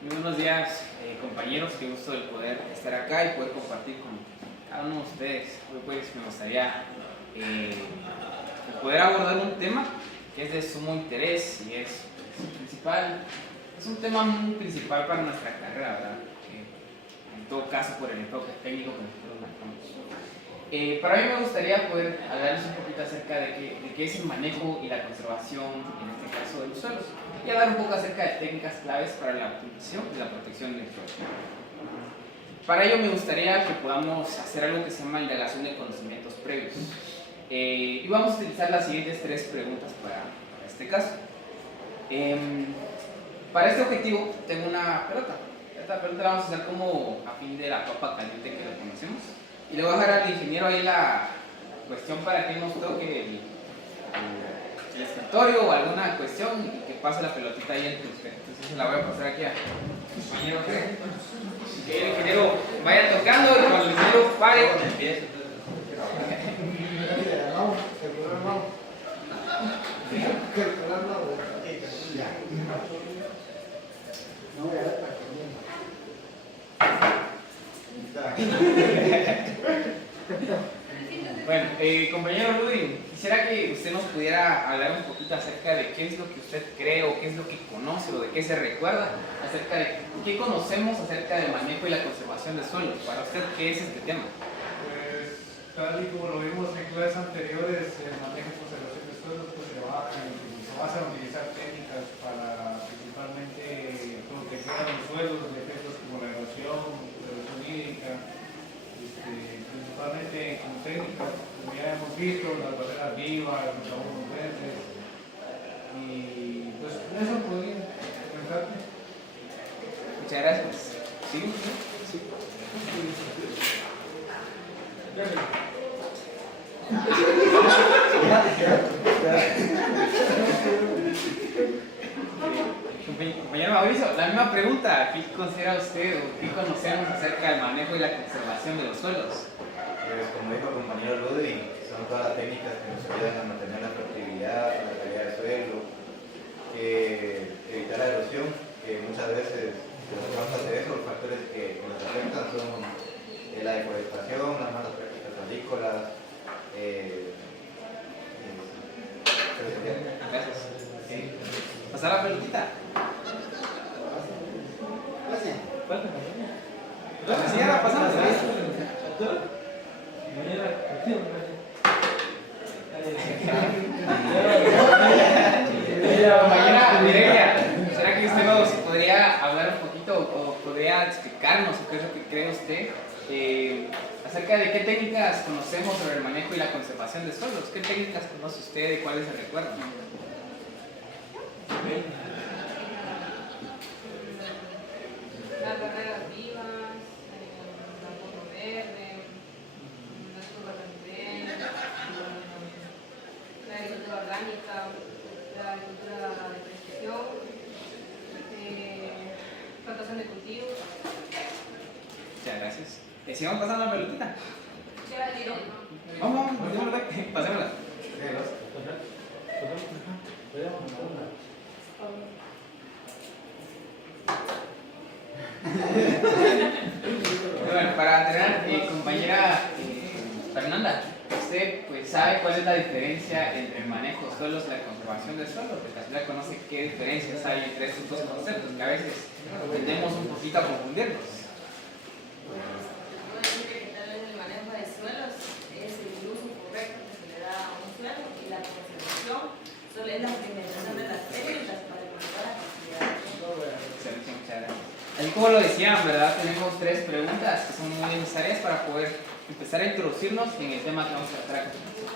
Muy buenos días, compañeros. Qué gusto el poder estar acá y poder compartir con cada uno de ustedes. Hoy pues me gustaría poder abordar un tema que es de sumo interés y es principal. Es un tema muy principal para nuestra carrera, ¿verdad? En todo caso por el enfoque técnico que nosotros manejamos. Para mí me gustaría poder hablarles un poquito acerca de qué es el manejo y la conservación, en este caso, de los suelos, y hablar un poco acerca de técnicas claves para la optimización y la protección del suelo. Para ello me gustaría que podamos hacer algo que se llama indagación de conocimientos previos. Y vamos a utilizar las siguientes 3 preguntas para este caso. Para este objetivo tengo una pelota. Esta pelota la vamos a usar como a fin de la papa caliente que lo conocemos. Y le voy a dejar al ingeniero ahí la cuestión para que nos toque el escritorio o alguna cuestión y que pase la pelotita ahí entre ustedes. Entonces se la voy a pasar aquí a compañero que el ingeniero vaya tocando y cuando el ingeniero pare empiece. Bueno, compañero Ludwig, quisiera que usted nos pudiera hablar un poquito acerca de qué es lo que usted cree o qué es lo que conoce o de qué se recuerda acerca de qué conocemos acerca del manejo y la conservación de suelos. Para usted, ¿qué es este tema? Pues, tal y como lo vimos en clases anteriores, el manejo y conservación de suelos pues, se basa en utilizar técnicas para principalmente proteger a los suelos de efectos como la erosión hídrica. Principalmente con técnicas, como ya hemos visto, las barreras vivas, los abonos verdes, y pues eso podría comentarte. Muchas gracias. ¿Sí? Sí. Compañero Mauricio, la misma pregunta, ¿qué considera usted o qué conocemos acerca del manejo y la conservación de los suelos? Pues como dijo el compañero Ludwig, son todas las técnicas que nos ayudan a mantener la fertilidad, la calidad del suelo, evitar la erosión, que muchas veces los causas de eso, los factores que nos afectan son la deforestación, las malas prácticas agrícolas. Gracias. Sí. ¿Pasar la pelotita? Sí, ahora pasamos. Compañera Mireia, ¿será que usted nos podría hablar un poquito o podría explicarnos qué es lo que cree usted acerca de qué técnicas conocemos sobre el manejo y la conservación de suelos? ¿Qué técnicas conoce usted y cuáles se recuerdan? Las barreras vivas, la abono verde, las curvas de la agricultura orgánica, la agricultura de precisión, plantación de cultivos. Muchas gracias. ¿Sigamos pasando la pelotita? Ya, tiro. Vamos, pasémosla. Bueno, para terminar, compañera Fernanda, usted pues sabe cuál es la diferencia entre el manejo de suelos y la conservación de suelos. De casualidad conoce qué diferencias hay entre estos dos conceptos que a veces tendemos un poquito a confundirlos. Puedo decir que tal vez el manejo de suelos es el uso correcto que se le da a un suelo y la conservación solo es la implementación de las técnicas para mejorar la calidad del suelo. Excelente, muchas gracias. Así como lo decían, ¿verdad? Tenemos 3 preguntas que son muy necesarias para poder empezar a introducirnos en el tema que vamos a tratar a continuación.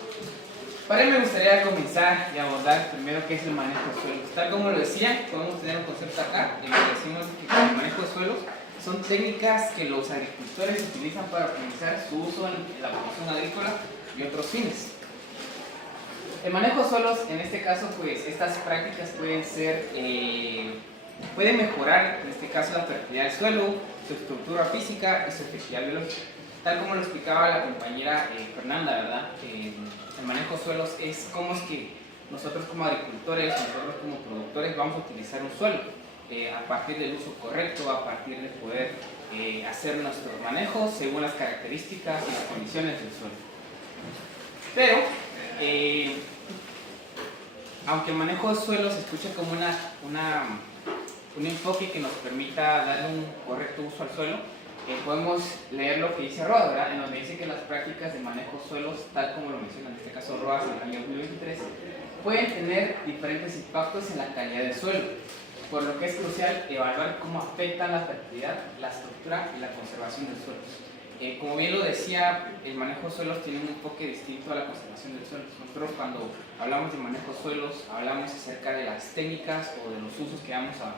Para ello me gustaría comenzar y abordar primero qué es el manejo de suelos. Tal como lo decía, podemos tener un concepto acá, y lo que decimos es que el manejo de suelos son técnicas que los agricultores utilizan para optimizar su uso en la producción agrícola y otros fines. El manejo de suelos, en este caso, pues estas prácticas pueden ser, pueden mejorar, en este caso, la fertilidad del suelo, su estructura física y su efectividad biológica. Tal como lo explicaba la compañera Fernanda, ¿verdad? El manejo de suelos es cómo es que nosotros como agricultores, nosotros como productores vamos a utilizar un suelo. a partir del uso correcto, a partir de poder hacer nuestros manejos según las características y las condiciones del suelo. Pero, aunque el manejo de suelo se escucha como un enfoque que nos permita dar un correcto uso al suelo, podemos leer lo que dice ROAS, ¿verdad? En donde dice que las prácticas de manejo de suelos, tal como lo menciona en este caso ROAS en el año 2023, pueden tener diferentes impactos en la calidad del suelo, por lo que es crucial evaluar cómo afectan la fertilidad, la estructura y la conservación del suelo. Como bien lo decía, el manejo de suelos tiene un enfoque distinto a la conservación del suelo. Nosotros cuando hablamos de manejo de suelos, hablamos acerca de las técnicas o de los usos que vamos a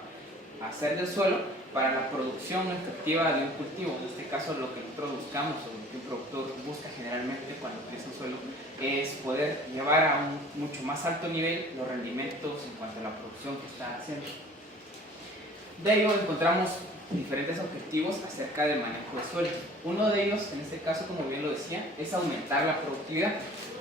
hacer del suelo para la producción efectiva de un cultivo. En este caso, lo que nosotros buscamos o lo que un productor busca generalmente cuando utiliza un suelo es poder llevar a un mucho más alto nivel los rendimientos en cuanto a la producción que está haciendo. De ello encontramos diferentes objetivos acerca del manejo de suelo. Uno de ellos, en este caso, como bien lo decía, es aumentar la productividad.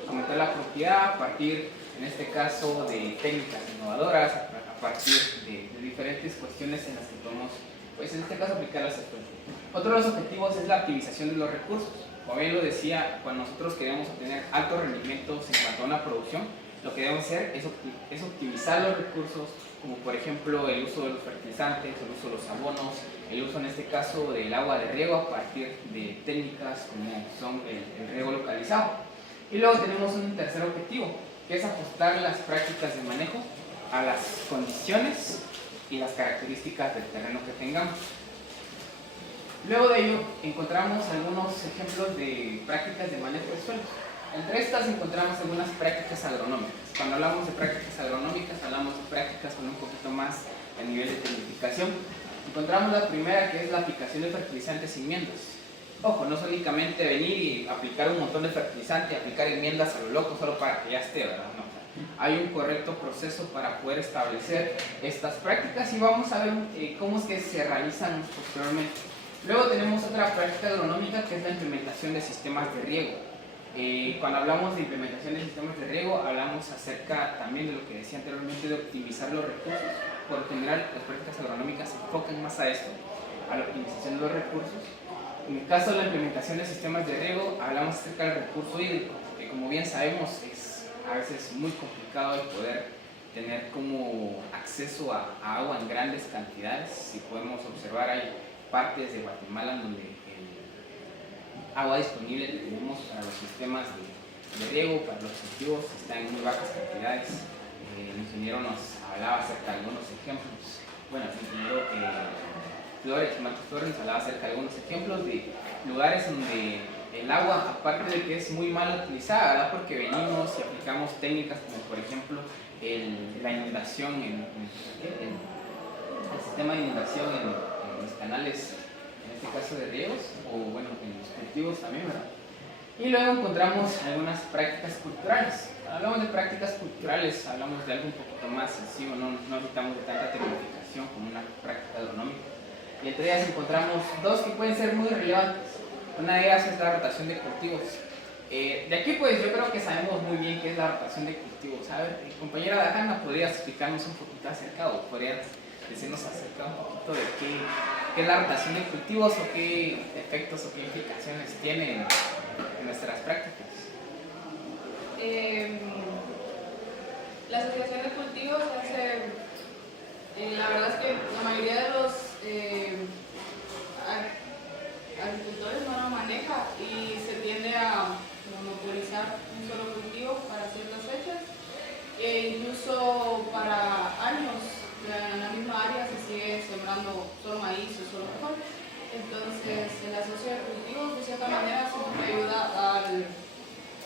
Aumentar la productividad a partir, en este caso, de técnicas innovadoras, a partir de diferentes cuestiones en las que podemos, pues en este caso, aplicarlas al suelo. Otro de los objetivos es la optimización de los recursos. Como bien lo decía, cuando nosotros queremos obtener altos rendimientos en cuanto a una producción, lo que debemos hacer es optimizar los recursos, como por ejemplo el uso de los fertilizantes, el uso de los abonos, el uso en este caso del agua de riego a partir de técnicas como son el riego localizado. Y luego tenemos un tercer objetivo, que es ajustar las prácticas de manejo a las condiciones y las características del terreno que tengamos. Luego de ello encontramos algunos ejemplos de prácticas de manejo de suelos. Entre estas encontramos algunas prácticas agronómicas. Cuando hablamos de prácticas agronómicas, hablamos de prácticas con un poquito más a nivel de tecnificación. Encontramos la primera, que es la aplicación de fertilizantes y enmiendas. Ojo, no es únicamente venir y aplicar un montón de fertilizante y aplicar enmiendas a lo loco solo para que ya esté, ¿verdad? No. Hay un correcto proceso para poder establecer estas prácticas y vamos a ver cómo es que se realizan posteriormente. Luego tenemos otra práctica agronómica, que es la implementación de sistemas de riego. Cuando hablamos de implementación de sistemas de riego, hablamos acerca también de lo que decía anteriormente, de optimizar los recursos. Por lo general, las prácticas agronómicas se enfocan más a esto, a la optimización de los recursos. En el caso de la implementación de sistemas de riego, hablamos acerca del recurso hídrico, que como bien sabemos es a veces muy complicado el poder tener como acceso a agua en grandes cantidades. Si podemos observar, hay partes de Guatemala donde el agua disponible que tenemos para los sistemas de riego, para los cultivos, está en muy bajas cantidades. El ingeniero nos hablaba acerca de algunos ejemplos. Bueno, el ingeniero Marcos Flores nos hablaba acerca de algunos ejemplos de lugares donde el agua, aparte de que es muy mal utilizada, ¿verdad? Porque venimos y aplicamos técnicas como por ejemplo la inundación, el sistema de inundación en los canales, en este caso de riegos, o bueno, en los cultivos también, ¿verdad? Y luego encontramos algunas prácticas culturales. Cuando hablamos de prácticas culturales, hablamos de algo un poquito más sencillo, no necesitamos de tanta tecnificación como una práctica agronómica. Y entre ellas encontramos dos que pueden ser muy relevantes. Una de ellas es la rotación de cultivos. De aquí pues yo creo que sabemos muy bien qué es la rotación de cultivos. A ver, compañera Dajana, ¿podrías explicarnos un poquito acerca o podrías decirnos acerca un poquito de qué es la rotación de cultivos o qué efectos o qué implicaciones tiene en nuestras prácticas? La asociación de cultivos hace, la verdad es que la mayoría de los agricultores no lo maneja y se tiende a monopolizar un solo cultivo para ciertas fechas e incluso para años en la misma área se sigue sembrando solo maíz o solo frijol. Entonces el asocio de cultivos de cierta manera siempre ayuda a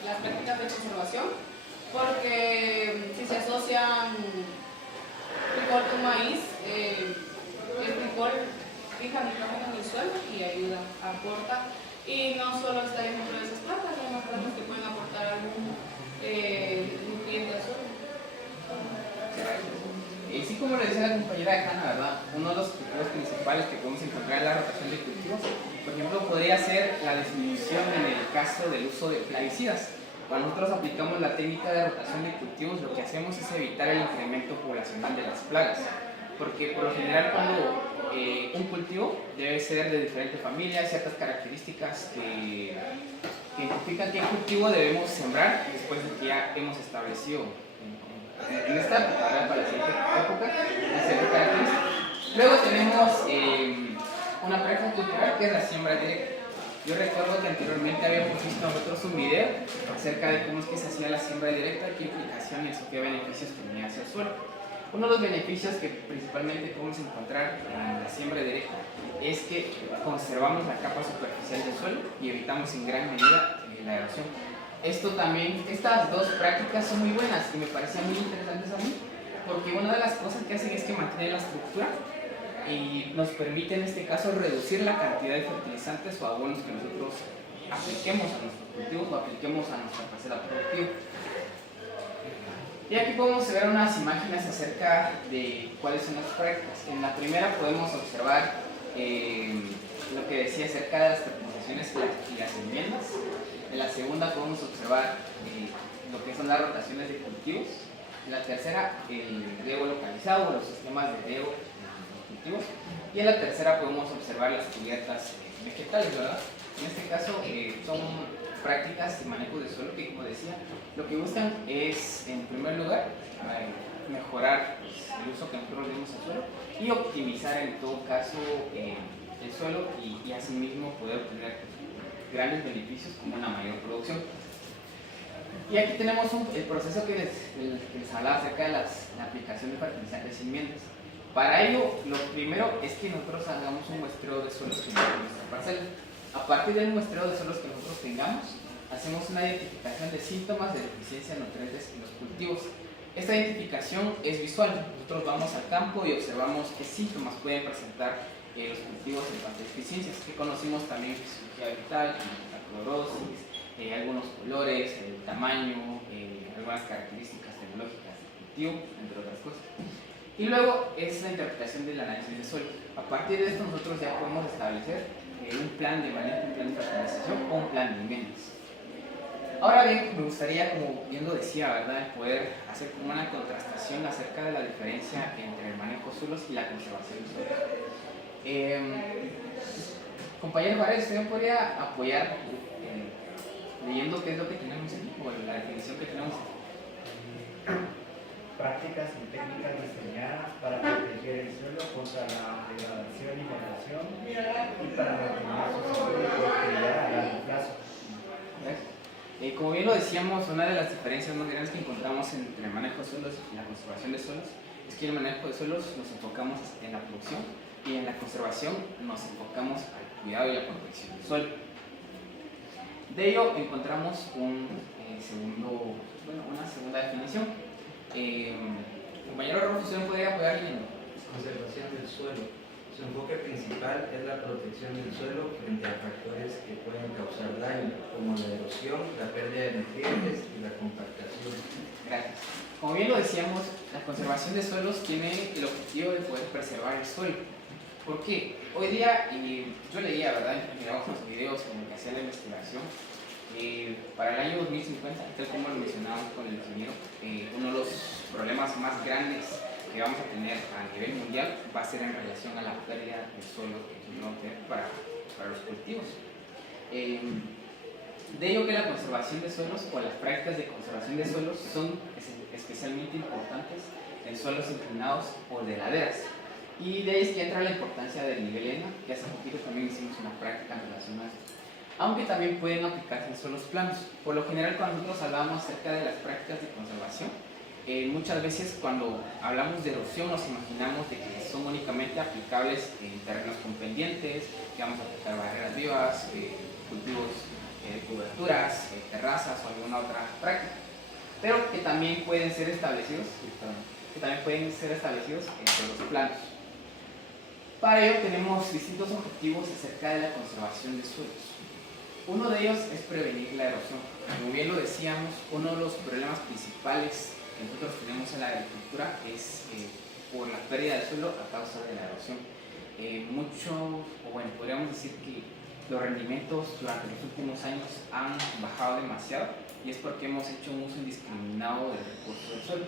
las prácticas de conservación, porque si se asocian frijol con maíz, el frijol fija nitrógeno en el suelo y ayuda, aporta. Y no solo está el ejemplo de esas plantas, hay más plantas que pueden aportar algún nutriente al suelo. Y sí, como lo decía la compañera de Hanna, ¿verdad? Uno de los objetivos principales que podemos encontrar en la rotación de cultivos, por ejemplo, podría ser la disminución en el caso del uso de plaguicidas. Cuando nosotros aplicamos la técnica de rotación de cultivos, lo que hacemos es evitar el incremento poblacional de las plagas. porque por lo general cuando un cultivo debe ser de diferentes familias, ciertas características que identifican qué cultivo debemos sembrar después de que ya hemos establecido en esta época, para la siguiente época, ciertas características. Luego tenemos una práctica cultural que es la siembra directa. Yo recuerdo que anteriormente habíamos visto nosotros un video acerca de cómo es que se hacía la siembra directa, qué implicaciones o qué beneficios tenía hacia el suelo. Uno de los beneficios que principalmente podemos encontrar en la siembra directa es que conservamos la capa superficial del suelo y evitamos en gran medida la erosión. Estas dos prácticas son muy buenas y me parecían muy interesantes a mí, porque una de las cosas que hacen es que mantienen la estructura y nos permite en este caso reducir la cantidad de fertilizantes o abonos que nosotros apliquemos a nuestros cultivos o apliquemos a nuestra parcela productiva. Y aquí podemos ver unas imágenes acerca de cuáles son las prácticas. En la primera podemos observar lo que decía acerca de las fertilizaciones y las enmiendas. En la segunda podemos observar lo que son las rotaciones de cultivos. En la tercera, el riego localizado o los sistemas de riego de cultivos. Y en la tercera podemos observar las cubiertas vegetales, ¿verdad? En este caso son prácticas de manejo de suelo que, como decía, lo que buscan es, en primer lugar, mejorar el uso que nosotros le damos al suelo y optimizar en todo caso el suelo y asimismo poder obtener grandes beneficios como una mayor producción. Y aquí tenemos el proceso que les hablaba acerca de la aplicación de fertilizantes y enmiendas. Para ello, lo primero es que nosotros hagamos un muestreo de suelos en nuestra parcela. A partir del muestreo de suelos que nosotros tengamos, hacemos una identificación de síntomas de deficiencia de nutrientes en los cultivos. Esta identificación es visual. Nosotros vamos al campo y observamos qué síntomas pueden presentar los cultivos en cuanto a deficiencias, que conocimos también fisiología vegetal, la clorosis, algunos colores, el tamaño, algunas características tecnológicas del cultivo, entre otras cosas. Y luego es la interpretación del análisis de suelo. A partir de esto nosotros ya podemos establecer un plan de manejo, un plan de fertilización o un plan de enmiendas. Ahora bien, me gustaría, como bien lo decía, ¿verdad?, poder hacer como una contrastación acerca de la diferencia entre el manejo de suelos y la conservación de suelos. Compañero Juárez, ¿usted me podría apoyar leyendo qué es lo que tenemos aquí, o la definición que tenemos aquí? Prácticas y técnicas diseñadas para proteger el suelo contra la degradación y erosión y para mantener su salud y productividad a largo plazo. Como bien lo decíamos, una de las diferencias más grandes que encontramos entre el manejo de suelos y la conservación de suelos es que en el manejo de suelos nos enfocamos en la producción y en la conservación nos enfocamos al cuidado y la protección del suelo. De ello encontramos una segunda definición. Compañero Rojas, ¿usted me podría apoyar leyendo? Conservación del suelo. Su enfoque principal es la protección del suelo frente a factores que pueden causar daño, como la erosión, la pérdida de nutrientes y la compactación. Gracias. Como bien lo decíamos, la conservación de suelos tiene el objetivo de poder preservar el suelo. ¿Por qué? Hoy día, yo leía, ¿verdad?, miraba unos videos en los que hacía la investigación. Para el año 2050, tal como lo mencionábamos con el ingeniero, uno de los problemas más grandes que vamos a tener a nivel mundial va a ser en relación a la pérdida del suelo que vamos a tener para los cultivos. De ello que la conservación de suelos o las prácticas de conservación de suelos son especialmente importantes en suelos inclinados o de laderas. Y de ahí es que entra la importancia del nivel ENA, que hace poquito también hicimos una práctica en relación a esto. Aunque también pueden aplicarse en suelos planos. Por lo general, cuando nosotros hablamos acerca de las prácticas de conservación, muchas veces cuando hablamos de erosión nos imaginamos de que son únicamente aplicables en terrenos con pendientes, que vamos a aplicar barreras vivas, cultivos de coberturas, terrazas o alguna otra práctica, pero que también pueden ser establecidos, en suelos planos. Para ello tenemos distintos objetivos acerca de la conservación de suelos. Uno de ellos es prevenir la erosión. Como bien lo decíamos, uno de los problemas principales que nosotros tenemos en la agricultura es por la pérdida de suelo a causa de la erosión. Podríamos decir que los rendimientos durante los últimos años han bajado demasiado y es porque hemos hecho un uso indiscriminado del recurso del suelo.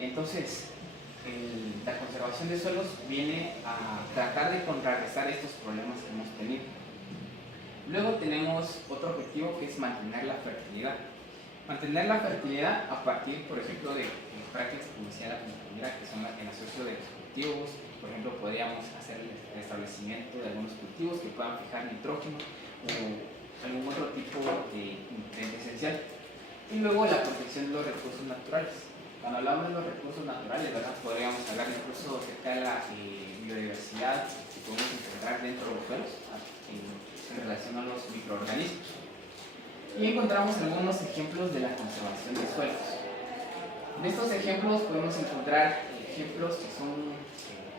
Entonces, la conservación de suelos viene a tratar de contrarrestar estos problemas que hemos tenido. Luego tenemos otro objetivo que es mantener la fertilidad. Mantener la fertilidad a partir, por ejemplo, de prácticas como decía la compañera, que son el asocio de los cultivos. Por ejemplo, podríamos hacer el establecimiento de algunos cultivos que puedan fijar nitrógeno o algún otro tipo de nutriente esencial. Y luego la protección de los recursos naturales. Cuando hablamos de los recursos naturales, ¿verdad? Podríamos hablar incluso acerca de la biodiversidad que podemos encontrar dentro de los suelos en relación a los microorganismos. Y encontramos algunos ejemplos de la conservación de suelos. De estos ejemplos podemos encontrar ejemplos que son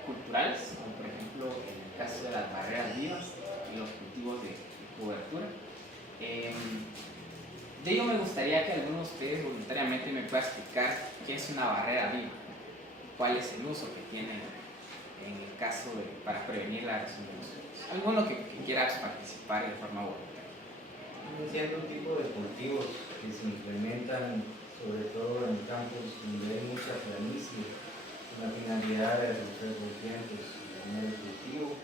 culturales, como por ejemplo en el caso de las barreras vivas y los cultivos de cobertura. De ello me gustaría que alguno de ustedes voluntariamente me pueda explicar qué es una barrera viva, cuál es el uso que tiene en el caso para prevenir la erosión de los suelos. Alguno que quiera participar de forma voluntaria. Hay cierto tipo de cultivos que se implementan sobre todo en campos donde hay mucha planicie, con la finalidad de reducir nutrientes en el cultivo,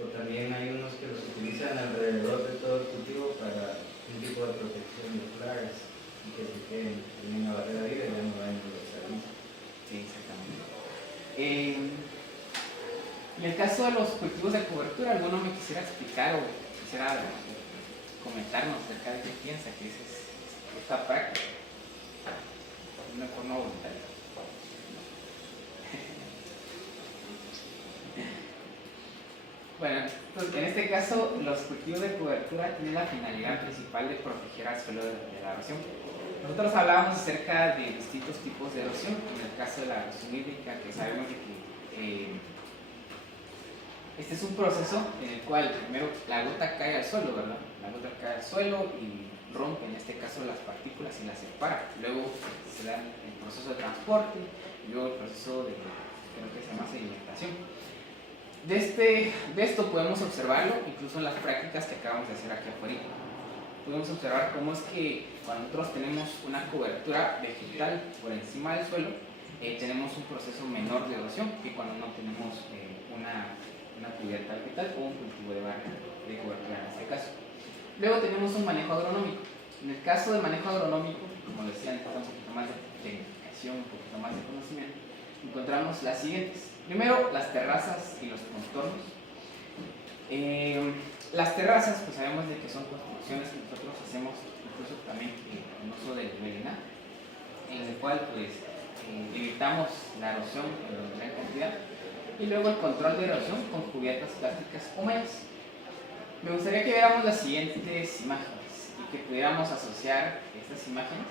o también hay unos que los utilizan alrededor de todo el cultivo para un tipo de protección de plagas y que se queden en una barrera viva y ya no vayan a los servicios. Sí, exactamente. En el caso de los cultivos de cobertura, ¿alguno me quisiera explicar o quisiera comentarnos acerca de qué piensa que es esta práctica de una forma voluntaria? Bueno, pues en este caso los cultivos de cobertura tienen la finalidad principal de proteger al suelo de la erosión. Nosotros hablábamos acerca de distintos tipos de erosión, en el caso de la erosión hídrica, que sabemos de que este es un proceso en el cual primero la gota cae al suelo, ¿verdad? La gota cae al suelo y rompe en este caso las partículas y las separa. Luego se da el proceso de transporte y luego el proceso de, creo que se llama sedimentación. De esto podemos observarlo incluso en las prácticas que acabamos de hacer aquí afuera. Podemos observar cómo es que cuando nosotros tenemos una cobertura vegetal por encima del suelo, tenemos un proceso menor de erosión que cuando no tenemos una cubierta vegetal o un cultivo de cobertura en este caso. Luego tenemos un manejo agronómico. En el caso del manejo agronómico, como decía, necesita un poquito más de tecnificación, un poquito más de conocimiento, encontramos las siguientes. Primero, las terrazas y los contornos. Las terrazas, pues sabemos de que son construcciones que nosotros hacemos incluso también en uso del drenaje, en el cual pues limitamos la erosión en gran cantidad, y luego el control de erosión con cubiertas plásticas o mallas. Me gustaría que viéramos las siguientes imágenes y que pudiéramos asociar estas imágenes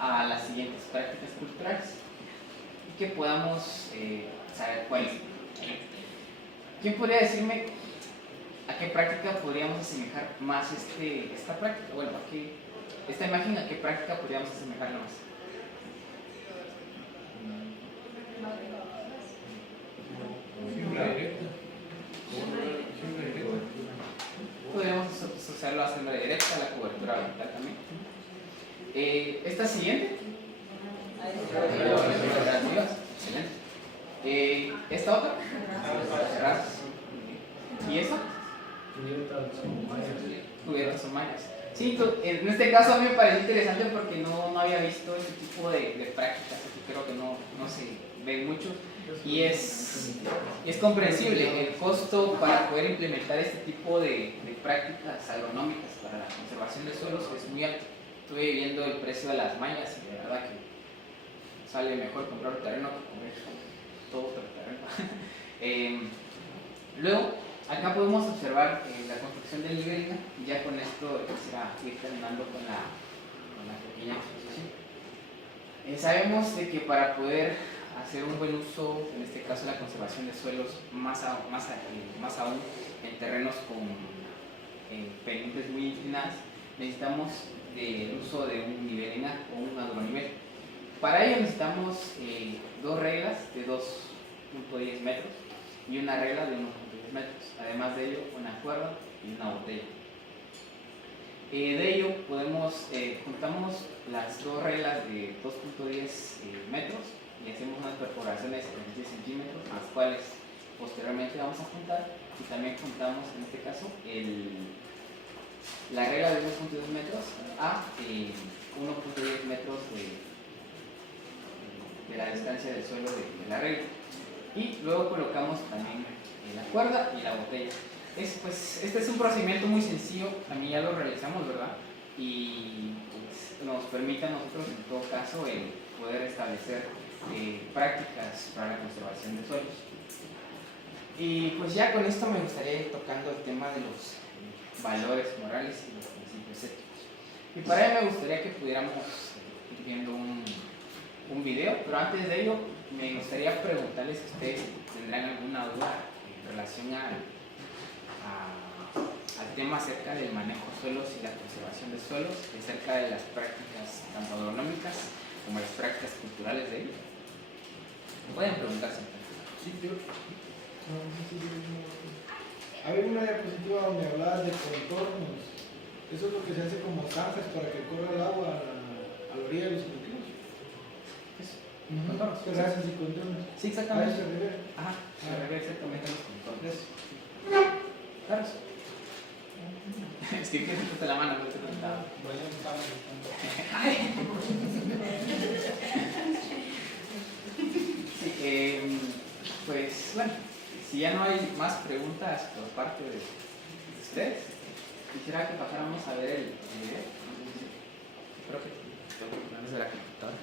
a las siguientes prácticas culturales y que podamos saber cuáles. ¿Quién podría decirme a qué práctica podríamos asemejar más esta práctica? Bueno, esta imagen, ¿a qué práctica podríamos asemejarla más? Podríamos asociarlo a siembra directa, a la cobertura vegetal también. Esta siguiente. Excelente. Esta otra. Terrazas. ¿Y esta? Cubiertas o mallas. Sí, en este caso a mí me pareció interesante porque no había visto este tipo de prácticas, que creo que no se ven mucho. Y es comprensible, el costo para poder implementar este tipo de prácticas agronómicas para la conservación de suelos es muy alto. Estuve viendo el precio de las mallas y de verdad que sale mejor comprar un terreno que comer todo otro terreno. Luego, acá podemos observar la construcción del libreta y ya con esto quisiera ir terminando con la pequeña exposición. Sabemos de que para poder hacer un buen uso, en este caso la conservación de suelos, más aún en terrenos con pendientes muy inclinadas, necesitamos el uso de un nivel o un agronivel. Para ello necesitamos dos reglas de 2.10 metros y una regla de 1.10 metros, además de ello una cuerda y una botella. De ello juntamos las dos reglas de 2.10 metros y hacemos unas perforaciones de 10 centímetros, las cuales posteriormente vamos a juntar, y también juntamos en este caso la regla de 2.2 metros a 1.10 metros de la distancia del suelo de la regla, y luego colocamos también la cuerda y la botella. Pues, este es un procedimiento muy sencillo, también ya lo realizamos, ¿verdad? Y pues, nos permite a nosotros en todo caso el poder establecer prácticas para la conservación de suelos. Y pues ya con esto me gustaría ir tocando el tema de los valores morales y los principios éticos. Y para ello me gustaría que pudiéramos ir viendo un video, pero antes de ello me gustaría preguntarles si ustedes tendrán alguna duda en relación al tema acerca del manejo de suelos y la conservación de suelos, acerca de las prácticas tanto agronómicas como las prácticas culturales de ellos. Pueden preguntarse. Sí, había una diapositiva donde hablabas de contornos. Eso es lo que se hace como zanjas para que corra el agua a la orilla de los cultivos. Contornos. Terrazas y contornos. Sí, exactamente. A eso se refiere. Ajá, se refiere exactamente a los contornos. Claro. Es que te puse la mano, no te contaba. Sí, pues bueno, si ya no hay más preguntas por parte de ustedes, quisiera que pasáramos a ver el video. Creo que tengo que ponerles de la computadora.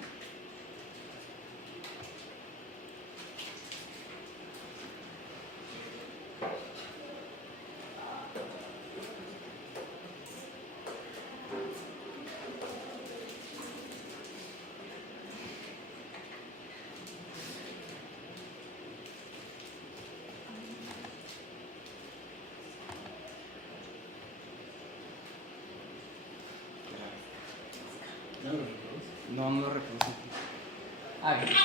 No, no lo reproduce. Ah, bien.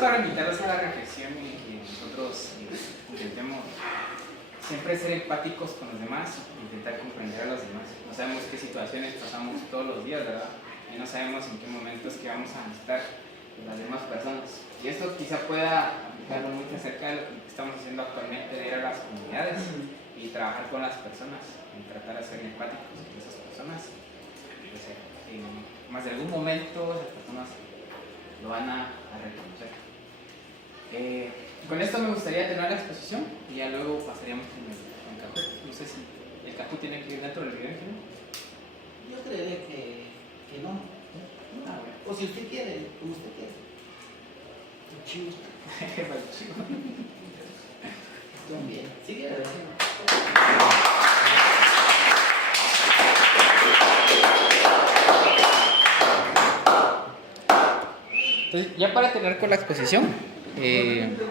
para invitarlos a la reflexión y que nosotros intentemos siempre ser empáticos con los demás e intentar comprender a los demás. No sabemos qué situaciones pasamos todos los días, ¿verdad? Y no sabemos en qué momentos que vamos a necesitar las demás personas. Y esto quizá pueda aplicarlo muy cerca de lo que estamos haciendo actualmente, de ir a las comunidades y trabajar con las personas y tratar de ser empáticos con esas personas. Pues, más de algún momento esas personas lo van a reconocer. Con esto me gustaría terminar la exposición y ya luego pasaríamos con el Cajut. No sé si el Cajut tiene que ir dentro del video, ¿no? Yo creeré que no. Ah, bueno. O si usted quiere, como usted quiere. El chivo. El chivo. También. Sigue adelante. Entonces, ya para terminar con la exposición,